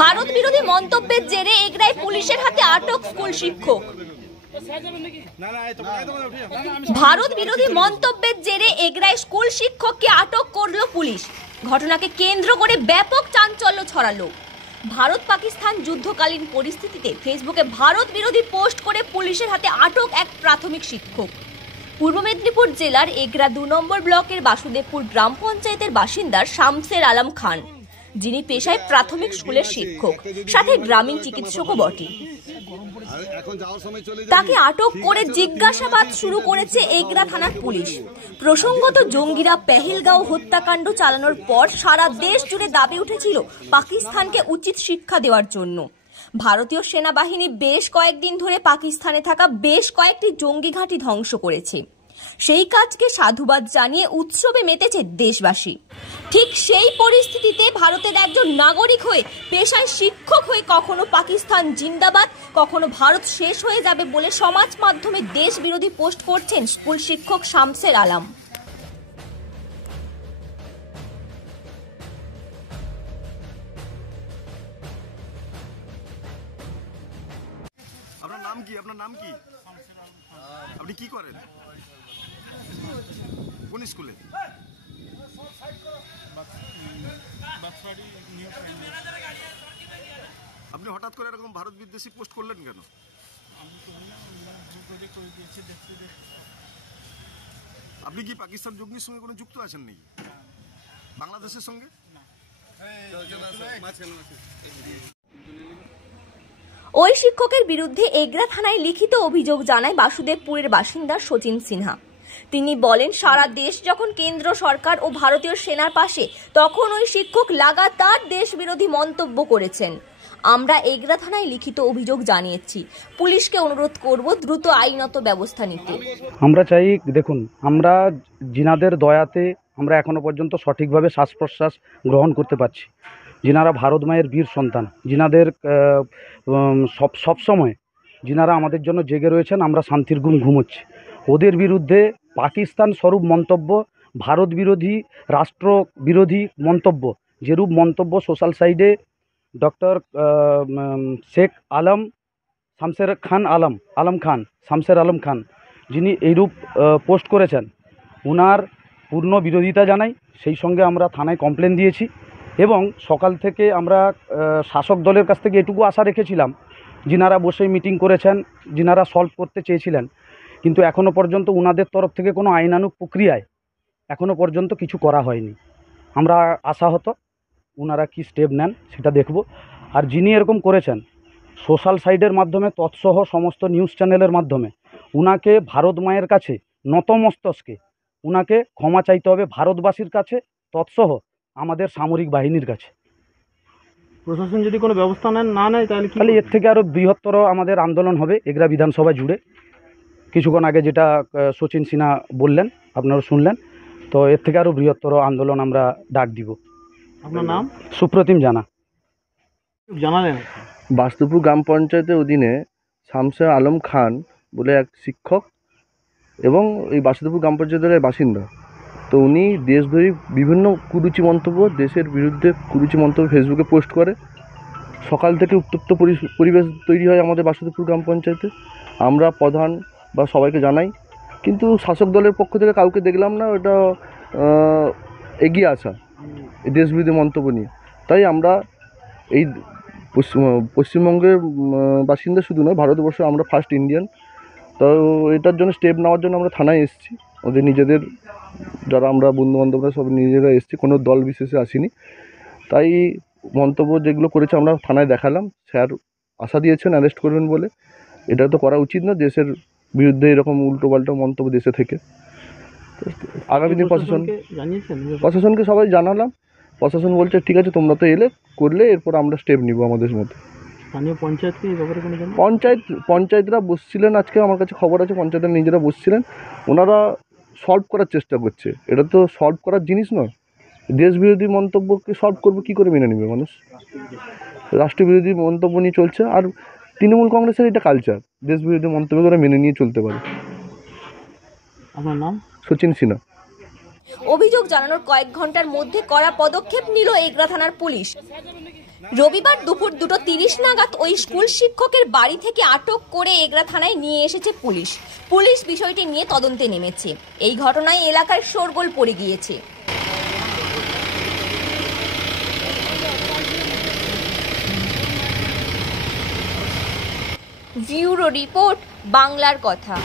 ভারত বিরোধী মন্তব্যের জেরে এগরায় পুলিশের হাতে আটক স্কুল শিক্ষক। ভারত বিরোধী মন্তব্যের জেরে এগরায় স্কুল শিক্ষককে আটক করল পুলিশ। ঘটনাকে কেন্দ্র করে ব্যাপক চাঞ্চল্য ছড়ালো। ভারত পাকিস্তান যুদ্ধকালীন পরিস্থিতিতে ফেসবুকে ভারত বিরোধী পোস্ট করে পুলিশের হাতে আটক এক প্রাথমিক শিক্ষক। পূর্ব মেদিনীপুর জেলার এগরা ২ নম্বর ব্লকের বাসুদেবপুর গ্রাম পঞ্চায়েতের বাসিন্দা শামসের আলম খান, যিনি পেশায় প্রাথমিক স্কুলের শিক্ষক, সাথে গ্রামীণ চিকিৎসকও বটে। তাকে আটক করে জিজ্ঞাসাবাদ শুরু করেছে এগরা থানার পুলিশ। প্রসঙ্গত, জঙ্গিরা পেহেলগাঁও হত্যাকাণ্ড চালানোর পর সারা দেশ জুড়ে দাবি উঠেছিল পাকিস্তানকে উচিত শিক্ষা দেওয়ার জন্য। ভারতীয় সেনাবাহিনী বেশ কয়েকদিন ধরে পাকিস্তানে থাকা বেশ কয়েকটি জঙ্গি ঘাঁটি ধ্বংস করেছে। সেই কাজকে সাধুবাদ জানিয়ে উৎসবে মেতেছে দেশবাসী। ঠিক সেই পরিস্থিতিতে ভারতের একজন নাগরিক হয়ে, পেশায় শিক্ষক হয়ে কখনো পাকিস্তান জিন্দাবাদ, কখনো ভারত শেষ হয়ে যাবে বলে সমাজ মাধ্যমে দেশ বিরোধী পোস্ট করছেন স্কুল শিক্ষক শামসের আলম। আপনার নাম কি? আপনার নাম কি? আপনি কি করেন? কোন স্কুলে? আপনি হঠাৎ করে এরকম ভারত বিদ্বেষী পোস্ট করলেন কেন? আপনি কি পাকিস্তান জঙ্গির সঙ্গে কোনো যুক্ত আছেন নাকি? বাংলাদেশের সঙ্গে? ওই শিক্ষকের বিরুদ্ধে এগরা থানায় লিখিত অভিযোগ জানায় বাসুদেবপুরের বাসিন্দা শচীন সিনহা। তিনি বলেন, সারা দেশ যখন কেন্দ্র সরকার ও ভারতীয় সেনার পাশে, তখন ওই শিক্ষক লাগাতার দেশ বিরোধী মন্তব্য করেছেন। আমরা এগরা থানায় লিখিত অভিযোগ জানিয়েছি। পুলিশকে অনুরোধ করব দ্রুত আইনত ব্যবস্থা নিতে। আমরা চাই, দেখুন, আমরা জিনাদের দয়াতে আমরা এখনো পর্যন্ত সঠিকভাবে শ্বাস প্রশ্বাস গ্রহণ করতে পারছি। যিনারা ভারত মায়ের বীর সন্তান, যিনাদের সব সময় যিনারা আমাদের জন্য জেগে রয়েছেন, আমরা শান্তির ঘুম ঘুমোচ্ছি। ওদের বিরুদ্ধে পাকিস্তান স্বরূপ মন্তব্য, ভারত বিরোধী, রাষ্ট্র বিরোধী মন্তব্য, যেরূপ মন্তব্য সোশ্যাল সাইডে ডক্টর শেখ আলম শামসের খান, যিনি এইরূপ পোস্ট করেছেন, ওনার পূর্ণ বিরোধিতা জানাই। সেই সঙ্গে আমরা থানায় কমপ্লেন দিয়েছি এবং সকাল থেকে আমরা শাসক দলের কাছ থেকে এটুকু আশা রেখেছিলাম, যিনারা বসে মিটিং করেছেন, যিনারা সলভ করতে চেয়েছিলেন, কিন্তু এখনও পর্যন্ত ওনাদের তরফ থেকে কোনো আইনানুগ প্রক্রিয়ায় এখনও পর্যন্ত কিছু করা হয়নি। আমরা আশাহত ওনারা কি স্টেপ নেন সেটা দেখব। আর যিনি এরকম করেছেন, সোশ্যাল সাইডের মাধ্যমে তৎসহ সমস্ত নিউজ চ্যানেলের মাধ্যমে উনাকে ভারত মায়ের কাছে নতমস্তকে উনাকে ক্ষমা চাইতে হবে, ভারতবাসীর কাছে, তৎসহ আমাদের সামরিক বাহিনীর কাছে। প্রশাসন যদি কোনো ব্যবস্থা না নেয় তাহলে এর থেকে আরও বৃহত্তর আমাদের আন্দোলন হবে এগরা বিধানসভা জুড়ে। কিছুক্ষণ আগে যেটা শচীন সিনহা বললেন, আপনারা শুনলেন, তো এর থেকে আরও বৃহত্তর আন্দোলন আমরা ডাক দিব। আপনার নাম? সুপ্রতিম জানা। জানালেন বাসুদেবপুর গ্রাম পঞ্চায়েতের অধীনে শামসের আলম খান বলে এক শিক্ষক এবং এই বাসুদেবপুর গ্রাম পঞ্চায়েতের বাসিন্দা। তো উনি দেশদ্রোহী বিভিন্ন কুরুচি মন্তব্য, দেশের বিরুদ্ধে কুরুচি মন্তব্য ফেসবুকে পোস্ট করে। সকাল থেকে উত্তপ্ত পরিবেশ তৈরি হয় আমাদের বাসুদেবপুর গ্রাম পঞ্চায়েতে। আমরা প্রধান বা সবাইকে জানাই, কিন্তু শাসক দলের পক্ষ থেকে কাউকে দেখলাম না ওটা এগিয়ে আসা এই দেশবিরোধী মন্তব্য নিয়ে। তাই আমরা এই পশ্চিমবঙ্গের বাসিন্দা শুধু নয়, ভারতবর্ষে আমরা ফার্স্ট ইন্ডিয়ান। তো এটার জন্য স্টেপ নেওয়ার জন্য আমরা থানায় এসেছি। ওদের নিজেদের যারা আমরা বন্ধুবান্ধবরা সব নিজেরা এসেছি, কোনো দল বিশেষে আসিনি। তাই মন্তব্য যেগুলো করেছে আমরা থানায় দেখালাম, স্যার আশা দিয়েছেন অ্যারেস্ট করবেন বলে। এটা তো করা উচিত না, দেশের বিরুদ্ধে এরকম উল্টোপাল্টা মন্তব্য দেশে থেকে। আগামী দিন প্রশাসনকে সবাই জানালাম। প্রশাসন বলছে ঠিক আছে, তোমরা তো এলে করলে, এরপর আমরা স্টেপ নিব আমাদের মধ্যে। পঞ্চায়েতরা বসছিলেন আজকে, আমার কাছে খবর আছে পঞ্চায়েতের নিজেরা বসছিলেন, ওনারা সলভ করার চেষ্টা করছে। এটা তো সলভ করার জিনিস নয়। দেশ বিরোধী মন্তব্যকে সলভ করবো কী করে মেনে নেবে মানুষ? রাষ্ট্রবিরোধী মন্তব্য নিয়ে চলছে। আর তৃণমূল কংগ্রেসের এটা কালচার, দেশ বিরোধী মন্তব্য করে মেনে নিয়ে চলতে পারে। আপনার নাম? শচীন সিনহা। অভিযোগ জানানোর কয়েক ঘন্টার মধ্যে কড়া পদক্ষেপ নিল এগরা থানার পুলিশ। রবিবার দুপুর 2:30 নাগাদ ওই স্কুল শিক্ষকের বাড়ি থেকে আটক করে এগরা থানায় নিয়ে এসেছে পুলিশ। পুলিশ বিষয়টি নিয়ে তদন্তে নেমেছে। এই ঘটনায় এলাকায় শোরগোল পড়ে গিয়েছে। ব্যুরো রিপোর্ট, বাংলার কথা।